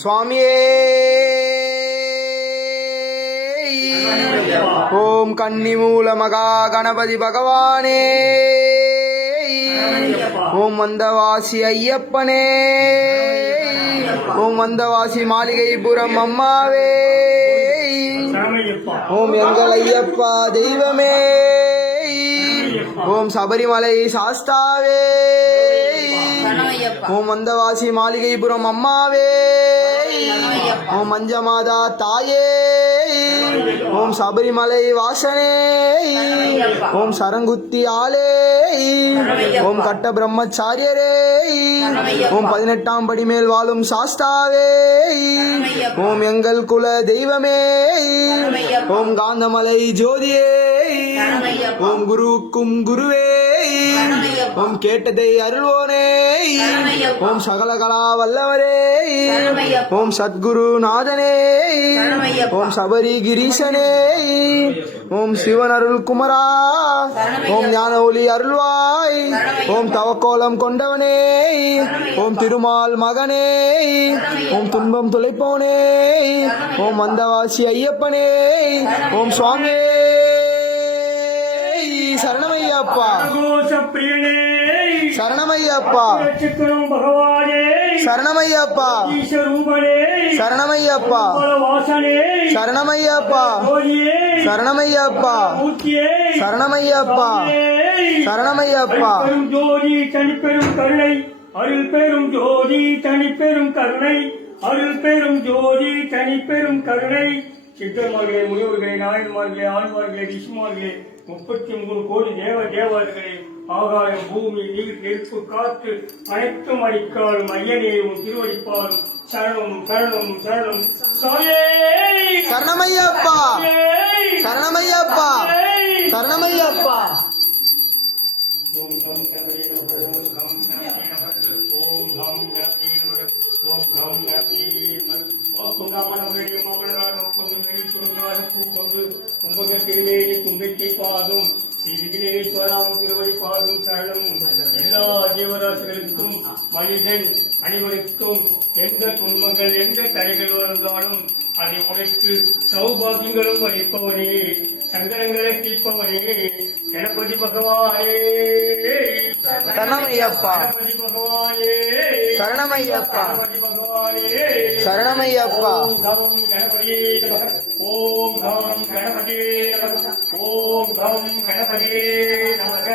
சுவாமியே ஓம் கன்னிமூல மகா கணபதி பகவானே ஓம் வந்தவாசி ஐயப்பனே ஓம் வந்தவாசி மாளிகைபுரம் அம்மாவே ஓம் எங்கள் ஐயப்பா தெய்வமே ஓம் சபரிமலை சாஸ்தாவே ஓம் வந்தவாசி மாளிகைபுரம் அம்மாவே ஓம் மஞ்சமாதா தாயே ஓம் சபரிமலை வாசனே ஓம் சரங்குத்தி ஆலே ஓம் கட்ட பிரம்மச்சாரியரே ஓம் 18ஆம் படி மேல் வாழும் சாஸ்தாவே ஓம் எங்கள் குல தெய்வமே ஓம் காந்தமலை ஜோதியே ஓம் குருவுக்கும் குருவே ஓம் கேட்டதை அருள்வோனே ஓம் சகலகலா வல்லவரே ஓம் சத்குரு நாதனே ஓம் சபரி கிரீசனே ஓம் சிவன் அருள் குமரா ஓம் ஞான ஒளி அருள்வாய் ஓம் தவக்கோலம் கொண்டவனே ஓம் திருமால் மகனே ஓம் துன்பம் துளைப்போனே ஓம் வந்தவாசி ஐயப்பனே ஓம் சுவாமியே சரணமையப்பா சரணமையப்பா சரணமையப்பா சரணமையப்பா சரணமையப்பா சரணமையப்பா சரணமையப்பா சரணமையப்பா ஜோதி தனிப்பெரும் கருணை அருள் பெரும் ஜோதி தனிப்பெரும் கருணை அருள் பெரும் ஜோதி தனிப்பெரும் கருணை சித்தர்மார்களே முனிவர்களே நாயன்மார்களே ஆழ்வார்களே விஷ்ணுமார்களே 33 கோடி தேவர்களே ஆகாயம் பூமி நீர் நெருப்பு காற்று அனைத்தும் அடிக்காலும் ஐயனே உன் திருவடிப்பாலும் சரணம் சரணம் சரணம் சாயே சரணமையப்பா சரணமையப்பா சரணமையப்பா ஓம் கம் கணபதி நமः ஓம் கம் கணபதி நமः ஓம் கம் கணபதி நமः ஓம் காமனவரே மாமலரான கொண்டு சுருங்கான பூக்கொண்டு கும்பகத்திலே கும்பிக்கை பாதும் ஸ்ரீவிக்னேஸ்வராம் திருவடி பாதும் சரணம் எல்லா ஜீவராசிகளுக்கும் மனிதன் அனைவருக்கும் எந்த துன்பங்கள் எந்த தடைகள் வந்தாலும் அதை உடைத்து சௌபாகியங்களும் அளிப்பவனே சங்கடங்களை தீர்ப்பவனே கணபதி பகவானே சரணமையப்பா கணபதி பகவானே சரணமையப்பா கணபதி பகவானே சரணமையப்பா ஓம் கம் கணபதியே நமः ஓம் கம் கணபதியே நமः ஓம் கம் கணபதியே நமः